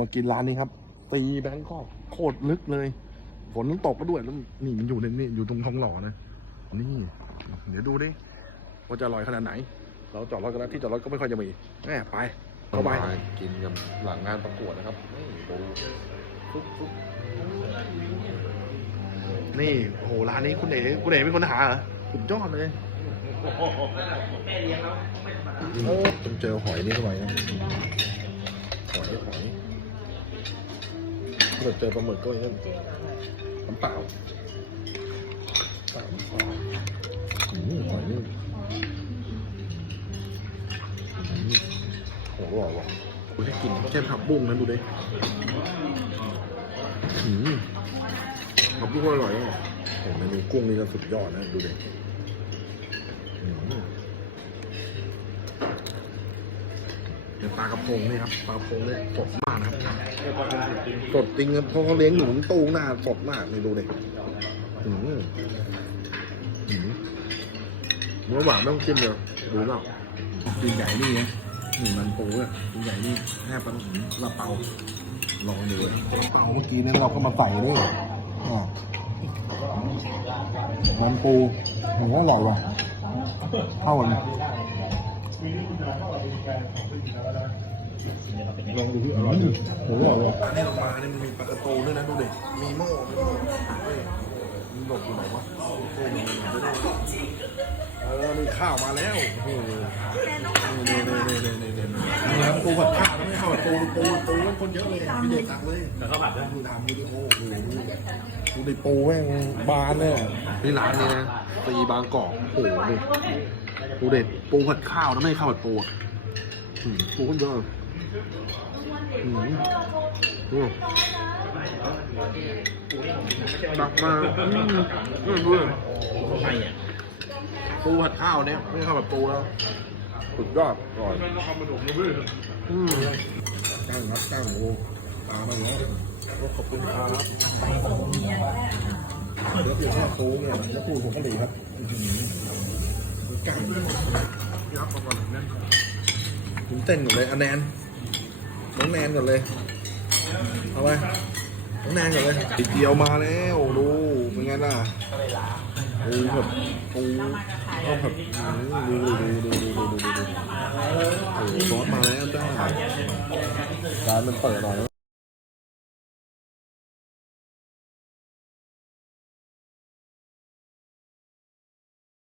มากินร้านนี้ครับ ตีแบงคอกโคตรลึกเลย ฝนตกก็ด้วยแล้วนี่มันอยู่ในนี่อยู่ตรงท้องหล่อนะนี่ เดี๋ยวดูดิว่าจะอร่อยขนาดไหน เราจอดรถกันแล้วที่จอดรถก็ไม่ค่อยจะมีแม่ไปเข้าไปกินกันหลังงานประกวดนะครับนี่ดูฟุ๊บฟุ๊บนี่โอ้โหร้านนี้คุณเอ๋คุณเอ๋เป็นคนหาเหรอสุดยอดเลยต้องเจอหอยนี่เข้าไปนะหอยหอยถ้า เกิดเจอปลาหมึกก็อย่างนี้น้ำเปล่าเปล่าน้ำเปล่าอืมหอยนี่โอืมโหอร่อยว่ะกูให้กินแค่ผักบุ้งนะดูดิอืมผักบุ้งอร่อยอะโอ้เมนูกุ้งนี่ก็สุดยอดนะดูดิอืมเนี่ย ปลากระพงนี่ครับปลากระพงเนี่ยสดมากนะครับสดจริงครับเพราะเขาเลี้ยงอยู่ในตู้หน้าสดมากนี่ดูดิอืมอืมเมื่อหวานไม่ต้องจิ้มเลยดูเปล่าตีนใหญ่นี่นะนี่มันปูอะตีนใหญ่นี่แค่ปลาหืมลาเปาลองดูเลยเปาเมื่อกี้นั้นเราก็มาใส่ด้วยอ่ามันปูผมว่าอร่อยว่ะเข้ากัน ลองดูที่อร่อยดูผมว่าอร่อยว่ะนี่เรามาเนี่ยมันมีปลากระโตด้วยนะดูดิมีหม้อมีหม้อเฮ้ยมันหลบอยู่ไหนวะโอ้ยมันหลบอยู่ไหนเออมีข้าวมาแล้วโอ้โหนี่นี่นี่นี่นี่นี่นี่ครับปูผัดข้าวนะไม่ข้าวผัดปูปูปูมันคนเยอะเลยพี่เด็กตักเลยแล้วก็ผัดด้วยดูทำวิดีโอโอ้โหดูดิปูแม่งบานเลยนี่ร้านนี้นะตีบางกอกโอ้โหดิ ปูเด็ดปูผัดข้าวนะไม่ข้าวผัดปูอะอืมปูคนเยอะอืมดูตักมาอืมอืมดูดิไทยปูผัดข้าวเนี่ยไม่ข้าวผัดปูแล้วสุดยอดอร่อยอืมตั้งครับตั้งโอ้ปลามาแล้วขอบคุณครับเดี๋ยวเดี๋ยวแค่ปูเนี่ยแล้วปูผมก็หลีครับ รับมาก่อนนั่นผมเต้นก่อนเลยอันแนนน้องแนนก่อนเลย เอาไปน้องแนนก่อนเลยติดเดียวมาแล้วดูเป็นไงล่ะปูแบบปูเอาแบบอื้อดูดูดูดูดูดูดูดูโอ้โหซอสมาแล้วจ้าร้านมันเปิดหน่อย